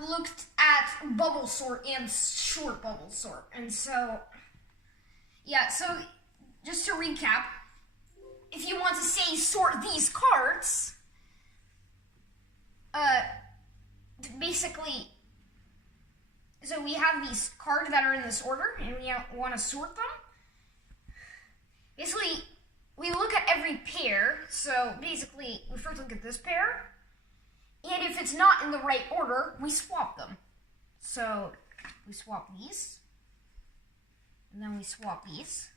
looked at bubble sort and short bubble sort. And so, yeah, so just to recap, if you want to say sort these cards, basically, so we have these cards that are in this order, and we want to sort them. Basically, we look at every pair, so basically, we first look at this pair, and if it's not in the right order, we swap them. So, we swap these, and then we swap these.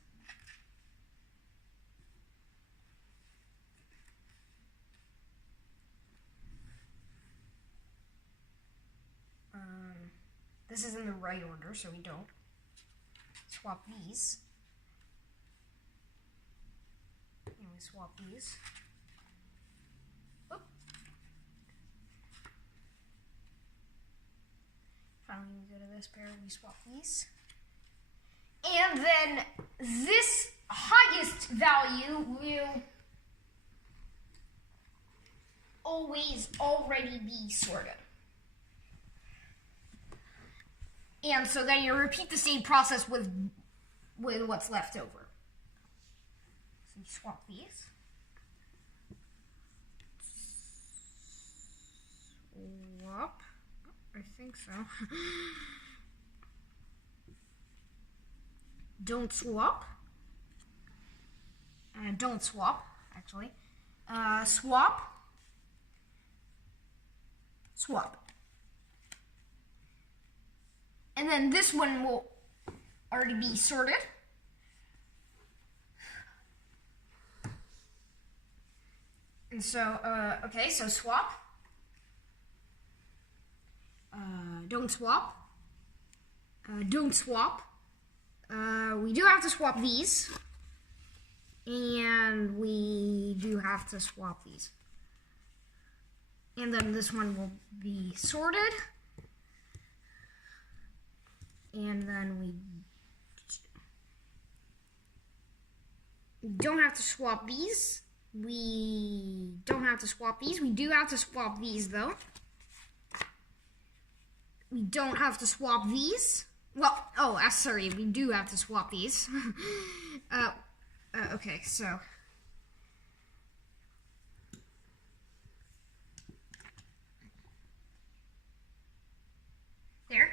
This is in the right order, so we don't. Swap these. And we swap these. Oop. Finally, we go to this pair, we swap these. And then this highest value will always already be sorted. And so then you repeat the same process with what's left over. So you swap these. Swap. I think so. Don't swap. Don't swap, actually. Swap. Swap. And then this one will already be sorted. And so, okay, so swap. Don't swap. Don't swap. We do have to swap these. And we do have to swap these. And then this one will be sorted. And then we don't have to swap these. We don't have to swap these. We do have to swap these, though. We don't have to swap these. Well, oh, sorry, we do have to swap these. Okay, so. There.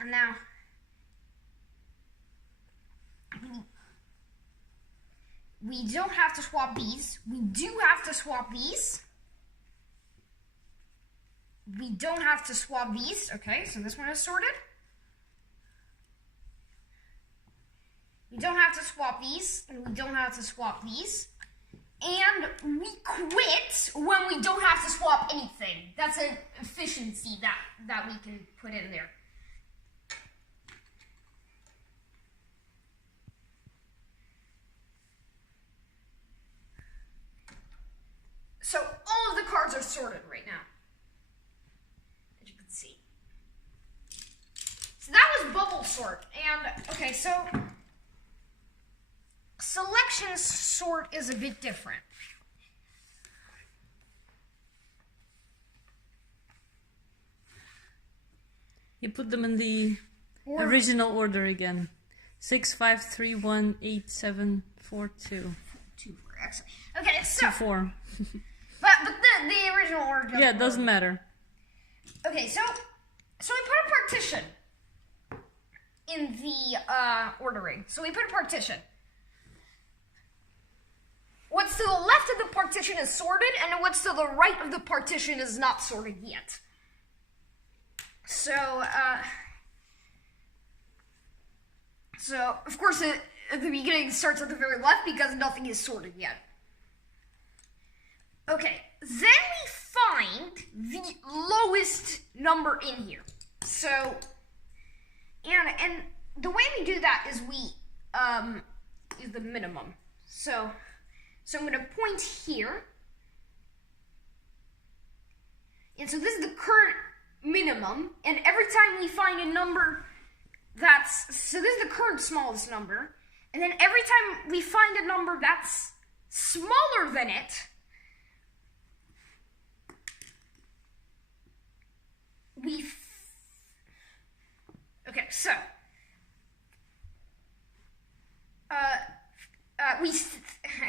And now, we don't have to swap these. We do have to swap these. We don't have to swap these. Okay, so this one is sorted. We don't have to swap these, and we don't have to swap these. And we quit when we don't have to swap anything. That's an efficiency that we can put in there. So all of the cards are sorted right now, as you can see. So that was bubble sort. And, okay, so selection sort is a bit different. You put them in the original order again. 6, 5, 3, 1, 8, 7, 4, 2. 2, 4, excellent. Okay, so 2, 4. but the original order. Yeah, it doesn't matter. Okay, so we put a partition in the ordering. So we put a partition. What's to the left of the partition is sorted, and what's to the right of the partition is not sorted yet. So of course, at the beginning it starts at the very left because nothing is sorted yet. Okay, then we find the lowest number in here. So, and the way we do that is we is the minimum. So I'm going to point here. And so this is the current minimum. And every time we find a number so this is the current smallest number. And then every time we find a number that's smaller than it, okay, so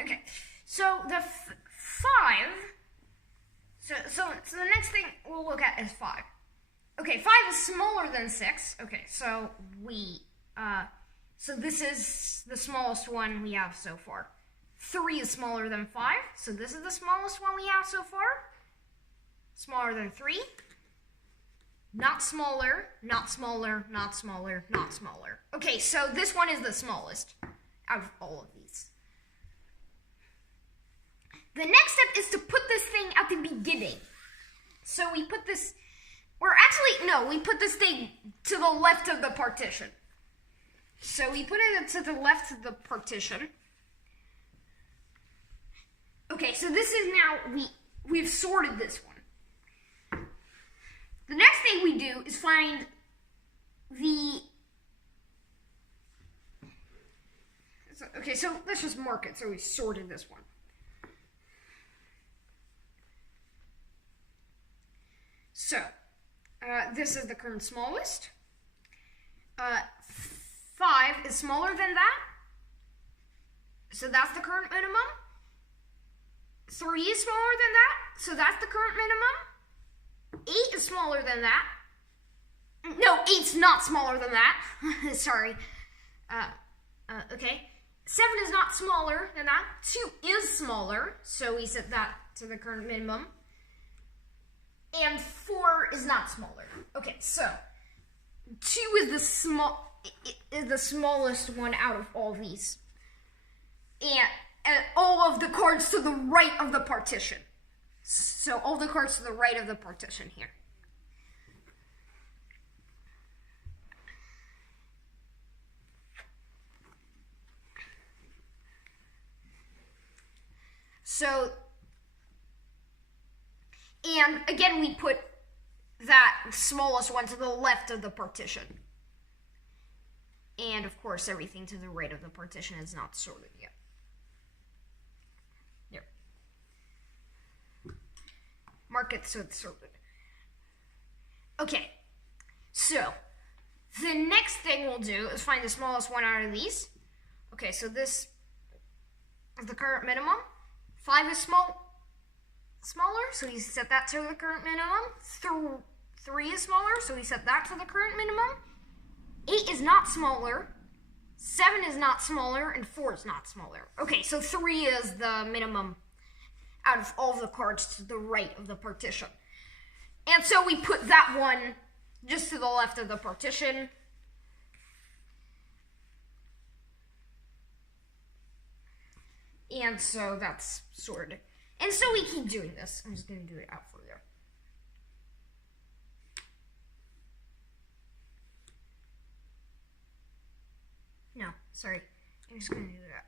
okay, so the 5. So the next thing we'll look at is 5. Okay, 5 is smaller than 6. Okay, so so this is the smallest one we have so far. 3 is smaller than 5, so this is the smallest one we have so far. Smaller than 3. Not smaller, not smaller, not smaller, not smaller. Okay, so this one is the smallest out of all of these. The next step is to put this thing at the beginning. So we put this, or actually, no, we put this thing to the left of the partition. So we put it to the left of the partition. Okay, so this is now, we've sorted this one. The next thing we do is find okay, so let's just mark it. So we sorted this one. So, this is the current smallest. 5 is smaller than that. So that's the current minimum. 3 is smaller than that. So that's the current minimum. 8 is smaller than that. No, 8's not smaller than that. Sorry. Okay. 7 is not smaller than that. 2 is smaller. So we set that to the current minimum. And 4 is not smaller. Okay, so 2 is the smallest one out of all these. And all of the cards to the right of the partition. So all the cards to the right of the partition here. So, and again, we put that smallest one to the left of the partition. And of course, everything to the right of the partition is not sorted yet. There. Mark it so it's sorted. Okay, so the next thing we'll do is find the smallest one out of these. Okay, so this is the current minimum. 5 is smaller, so we set that to the current minimum. 3 is smaller, so we set that to the current minimum. 8 is not smaller. 7 is not smaller, and 4 is not smaller. Okay, so 3 is the minimum out of all the cards to the right of the partition. And so we put that one just to the left of the partition. And so that's sorted. And so we keep doing this. I'm just going to do it out for you. No, sorry. I'm just going to do that.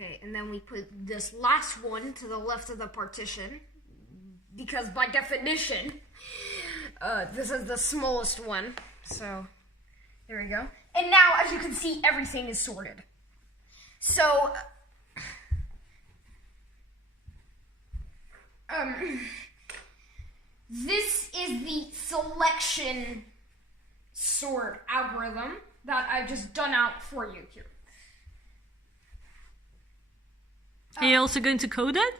Okay, and then we put this last one to the left of the partition, because by definition, this is the smallest one. So, there we go. And now, as you can see, everything is sorted. So, this is the selection sort algorithm that I've just done out for you here. Are you also going to code it?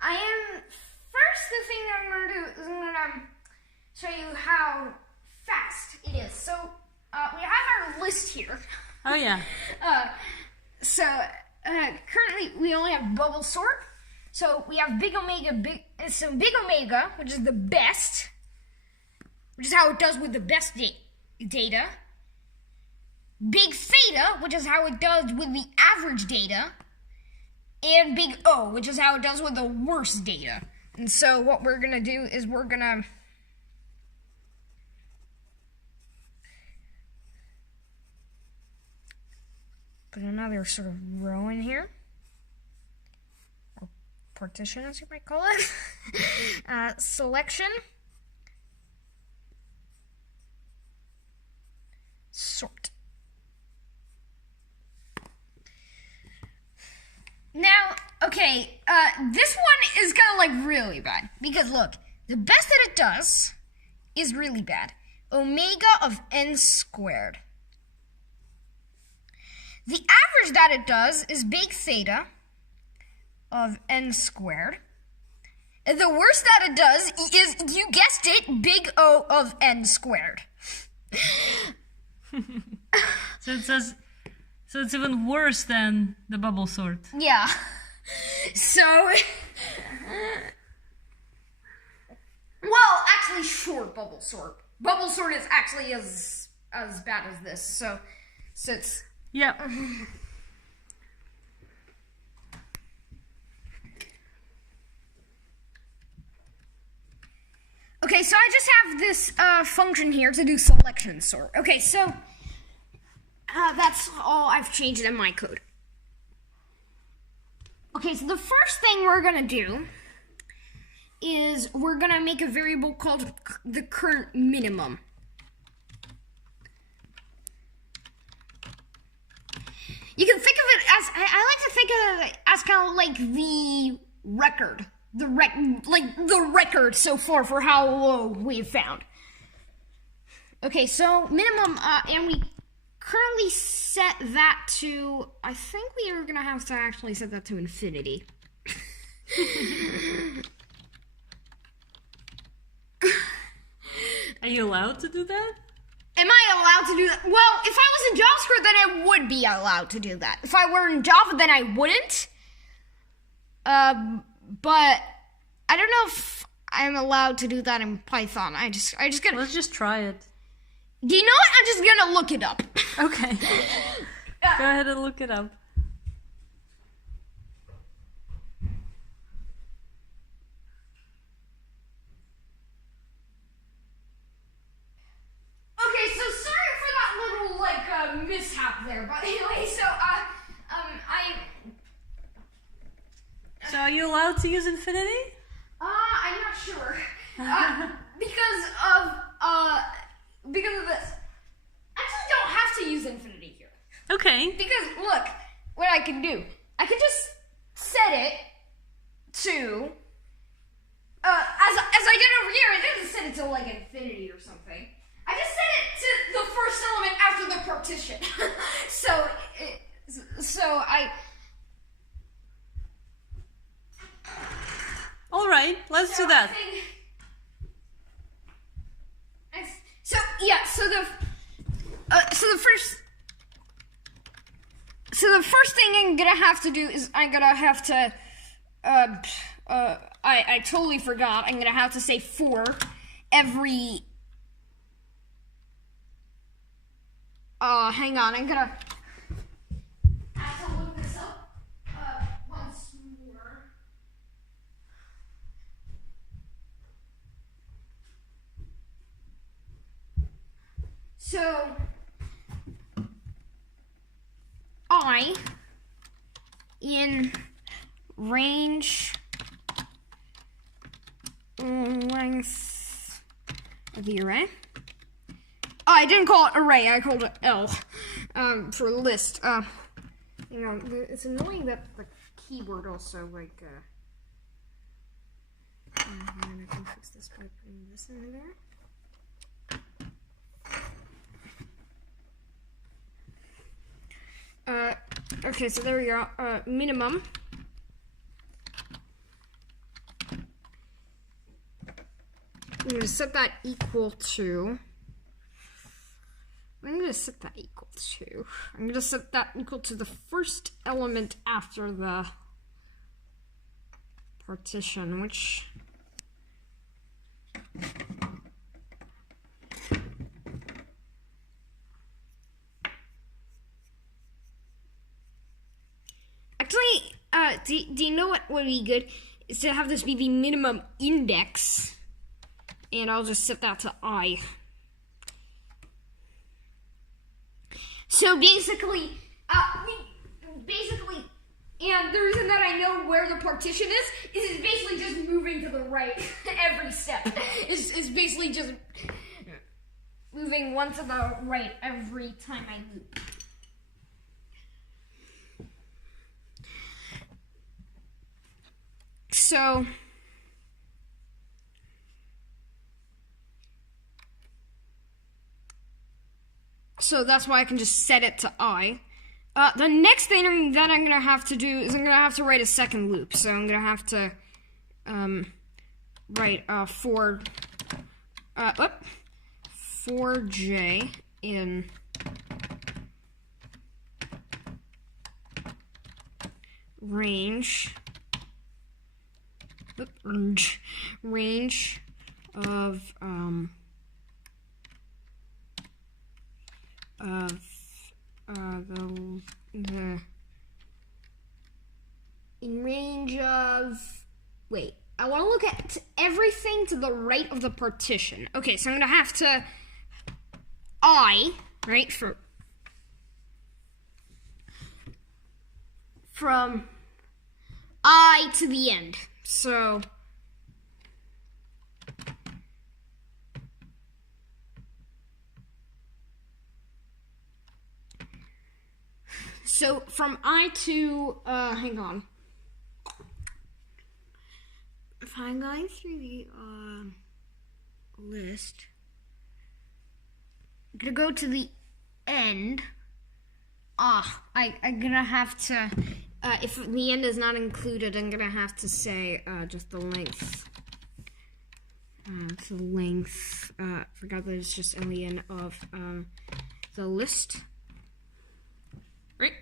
I am. First, the thing that I'm gonna do is I'm gonna show you how fast it is. So we have our list here. Oh yeah. Currently we only have bubble sort. So we have big omega, big omega, which is the best, which is how it does with the best data. Big theta, which is how it does with the average data. And big O, which is how it does with the worst data. And so what we're gonna do is we're gonna put another sort of row in here, or partition as you might call it. Selection, sort. Now, okay, this one is kind of like really bad, because look, the best that it does is really bad. Omega of n squared. The average that it does is big theta of n squared. And the worst that it does is, you guessed it, big O of n squared. So it's even worse than the bubble sort. Yeah. So, well, actually, sure, bubble sort. Bubble sort is actually as bad as this. So it's. Yeah. Okay, so I just have this function here to do selection sort. Okay, so that's all I've changed in my code. Okay, so the first thing we're gonna do is we're gonna make a variable called the current minimum. You can think of it as, I like to think of it as kind of like the record. The record so far for how low we've found. Okay, so minimum, and we currently set that to, I think we are gonna have to actually set that to infinity. Are you allowed to do that? Am I allowed to do that? Well, if I was in JavaScript, then I would be allowed to do that. If I were in Java, then I wouldn't. But I don't know if I'm allowed to do that in Python. I just gotta. Let's just try it. Do you know what? I'm just gonna look it up. Okay. Go ahead and look it up. Okay, so sorry for that little mishap there, but anyway, so So are you allowed to use infinity? I'm not sure. Because of this. I actually don't have to use infinity here. Okay. Because look, what I can do. I can just set it to as I did over here, I didn't set it to like infinity or something. I just set it to the first element after the partition. So I All right, let's do that. So the first thing I'm gonna have to do is I'm gonna have to I totally forgot. I'm gonna have to say for every hang on, I'm gonna have to look this up once more. So I in range length of the array. Oh, I didn't call it array, I called it L for list. You know, it's annoying that the keyboard also I can fix this by putting this in there. Okay, so there we go. Minimum going to set that equal to... I'm going to set that equal to the first element after the partition, which... Actually, do you know what would be good? Is to have this be the minimum index, and I'll just set that to I. So basically, and the reason that I know where the partition is it's basically just moving to the right every step. It's basically just moving one to the right every time I loop. So that's why I can just set it to I. The next thing that I'm going to have to do is I'm going to have to write a second loop. So I'm going to have to write for j in range of wait, I want to look at everything to the right of the partition. Okay, so I'm going to have to I, right, from I to the end. So from I to, hang on. If I'm going through the list, I'm gonna go to the end. I'm gonna have to, if the end is not included, I'm gonna have to say just the length. Forgot that it's just in the end of the list. Right?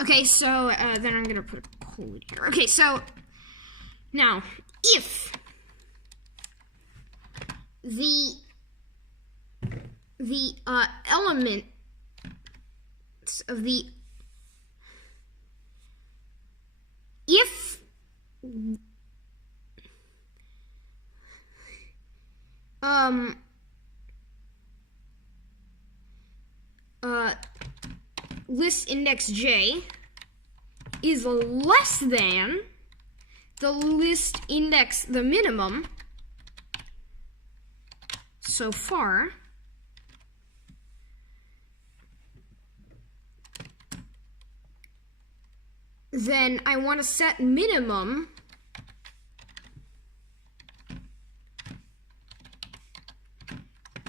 Okay, so then I'm gonna put a colon here. Okay, so now if the element of the list index j is less than the list index, the minimum so far, then I want to set minimum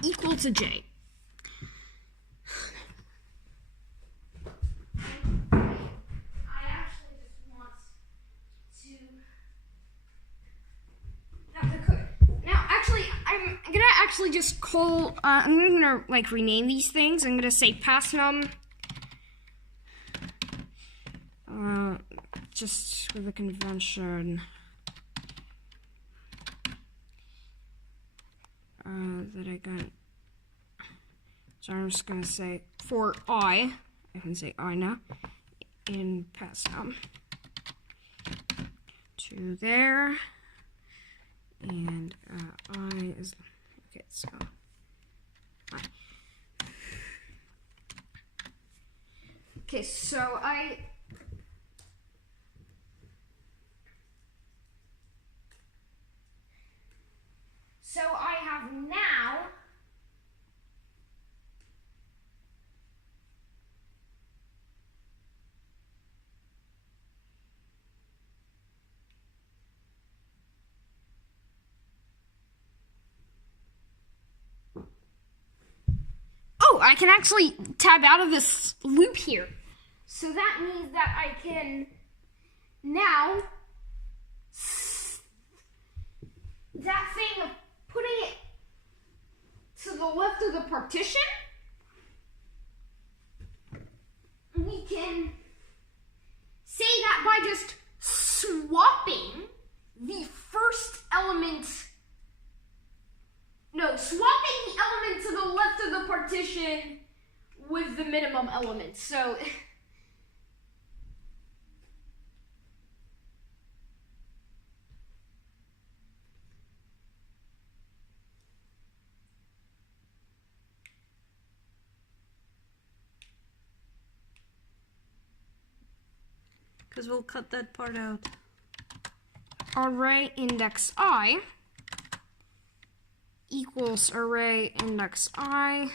equal to j. Just call, I'm gonna like rename these things. I'm gonna say passnum, just for the convention, that I got. So I'm just gonna say for I can say I now, in passnum to there, and I is. Okay, so I have now I can actually tab out of this loop here. So that means that I can now, that thing of putting it to the left of the partition, we can say that by just swapping the first element, swapping the element to the left of the partition with the minimum element. So because we'll cut that part out. array index I equals array index I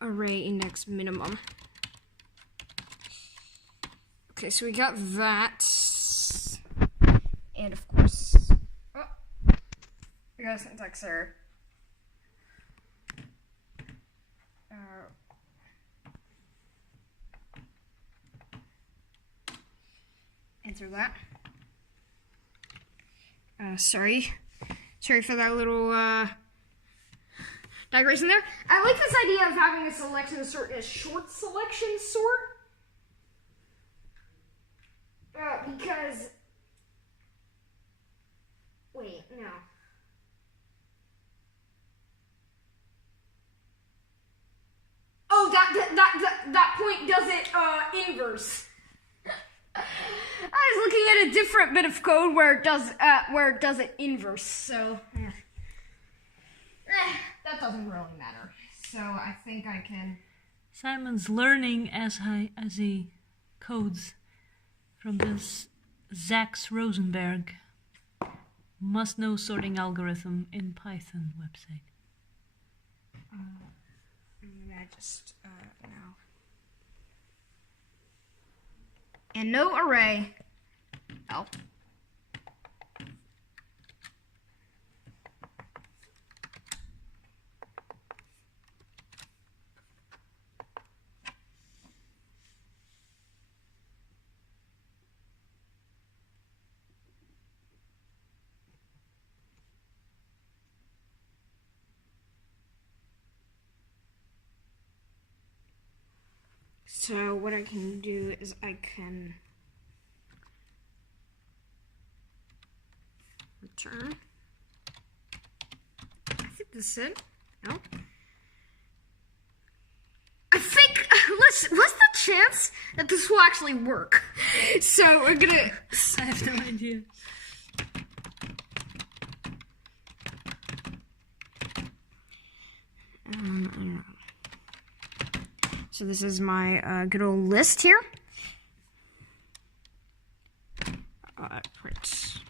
array index minimum. Okay, so we got that. And of course, we got a syntax error. Enter that. Sorry for that little digression there. I like this idea of having a selection sort, a short selection sort, because wait, no. Oh, that point doesn't inverse. I was looking at a different bit of code where it doesn't inverse, so that doesn't really matter. So I think I can. Simon's learning as he codes from this Zax Rosenberg must-know sorting algorithm in Python website. I just now. And no array. L. So what I can do is I can return. I think this is it. No. I think what's the chance that this will actually work? So we're gonna. I have no idea. I don't know. So this is my good old list here. Print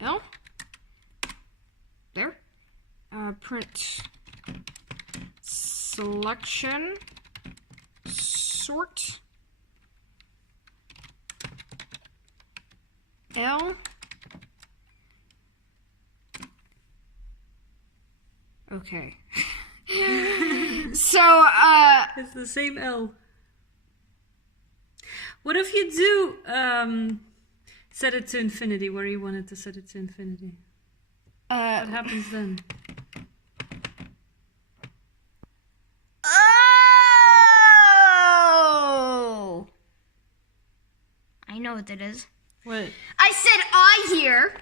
L. There. Print selection sort L. Okay. So, It's the same L. What if you do set it to infinity where you wanted to set it to infinity? What happens then? Oh! I know what that is. What? I said I here.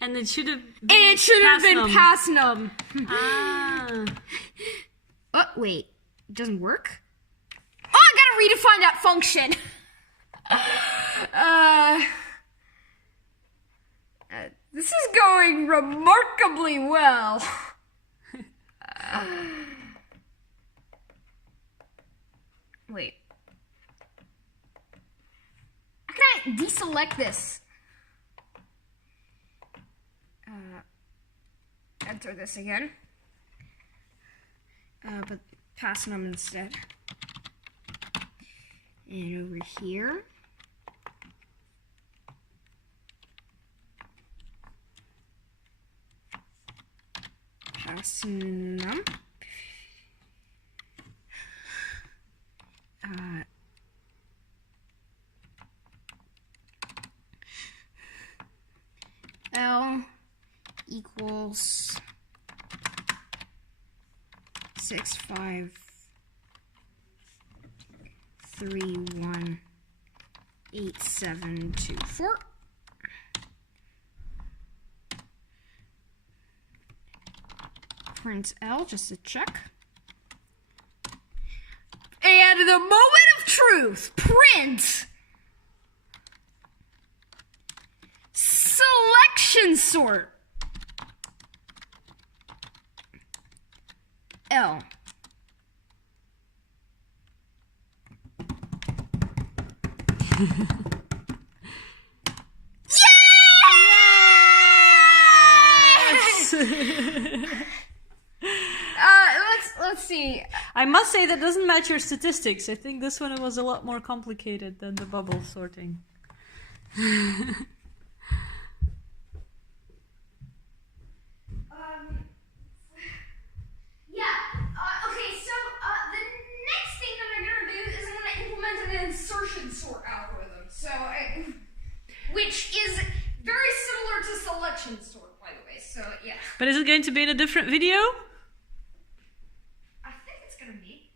And it should have been And it should have been past num. Ah. Oh, wait. It doesn't work? Oh, I gotta redefine that function. This is going remarkably well. Wait. How can I deselect this? Enter this again. But pass num instead. And over here. Pass num. equals 6, 5, 3, 1, 8, 7, 2, 4. Print L just to check. And the moment of truth, print selection sort. L. Let's see. I must say that doesn't match your statistics. I think this one was a lot more complicated than the bubble sorting. Okay, so the next thing that I'm going to do is I'm going to implement an insertion sort algorithm. Which is very similar to selection sort, by the way. So, yeah. But is it going to be in a different video? I think it's going to be.